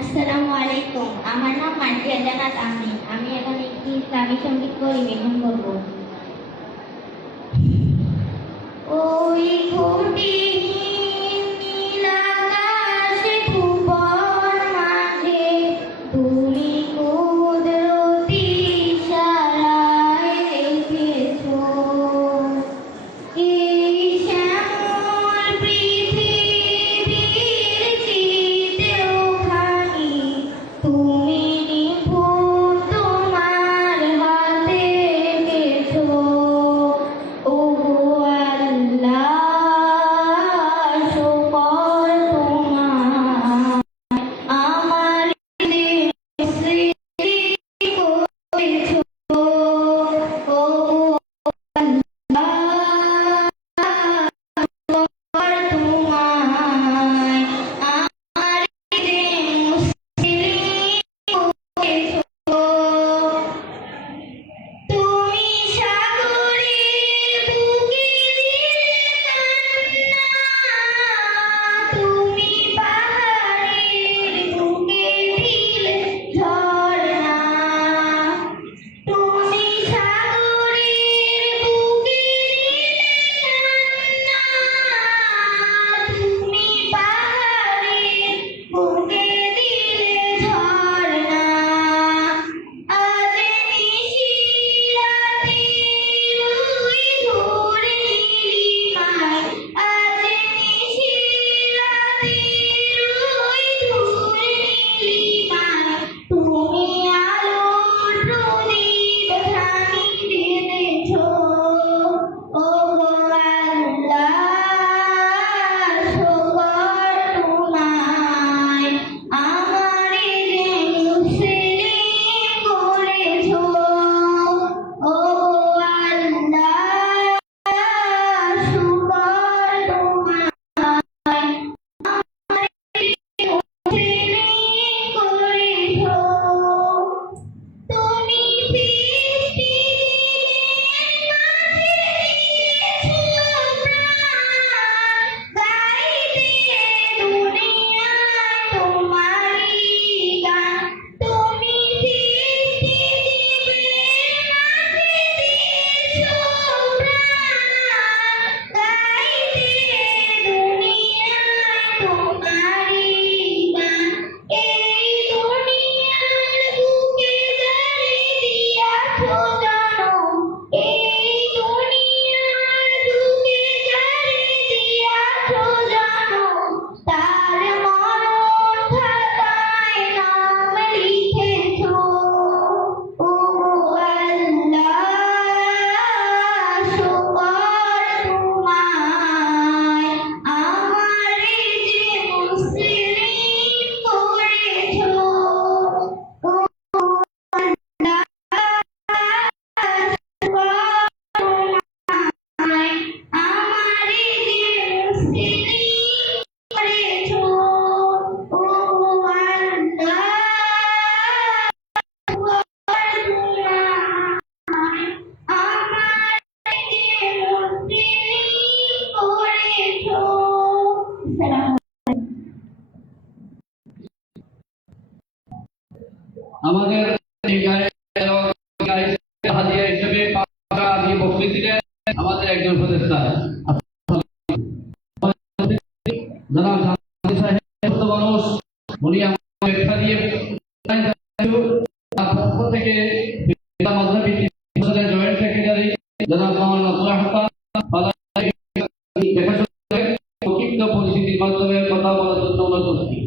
আসসালামু আলাইকুম। আমার নাম মার্জিয়া জান্নাত আমিন। আমি এখন একটি ইসলামী সঙ্গীত পরিবেশন করব। ওই ঘটিহীন নীল আকাশে ভুবন মাঝে তুমি কুদরতি ইশারায় রেখেছো এই শ্যামল পৃথিবীর চিত্রখানি তুমি নিপুণ তোমার হাতে এঁকেছো। ওগো আল্লাহ, শুকর তোমার, আমার সৃষ্টি করেছো। ওগো আল্লাহ, শুকর তোমায়, আমার মুসলিম করেছো। তুমি সাগরের বুকে দিলে কান্না, তুমি পাহাড়ের বুকে দিলে ঝরনা। তুমি সাগরের বুকে দিলে কান্না, তুমি পাহাড়ের বুকে দিলে ঝরনা। আজ নিশিরাতে রুই ধরে নীলিমায়, আজ নিশিরাতে রুই ধরে নীলিমায়, তুমি আলোর প্রদীপ ঢালি দিয়েছো। ওগো আল্লাহ, শুকর তোমায়, আমারে যে মুসলিম করেছো। ওগো আল্লাহ, শুকর তোমায়, আমারে যে মুসলিম করেছো। তুমি পৃথিবীর মাঝে দিয়েছো প্রাণ, গাইতে দুনিয়ায় তোমারই গান। তুমি পৃথিবীর মাঝে দিয়েছো প্রাণ, গাইতে দুনিয়ায় তোমারই গান। এই দুনিয়ার বুকে জারি দিয়াছো জনম, এই দুনিয়ার বুকে জারি দিয়াছো জনম, তার মরণ খাতায় নাম লিখেছো। ওগো আল্লাহ, শুকর তোমায়, আমারে যে মুসলিম করেছো। ওগো আল্লাহ, শুকর তোমায়, আমারে যে মুসলিম করেছো। ওগো আল্লাহ, শুকর তোমায়, আমারে যে মুসলিম করেছো। আসসালামু আমাদের এই গায়ক হাজিয়া হিসেবে আজকে বক্তব্য দিলেন আমাদের একজন উপদেষ্টা জনাব মানুষ, উনি আমাকে ব্যাখ্যা দিয়ে তার পক্ষ থেকে জয়েন্ট সেক্রেটারি জনাব মোহাম্মদ আব্দুল হাসান সংক্ষিপ্ত পরিস্থিতির মাধ্যমে কথা বলার জন্য অনুরোধ করছি।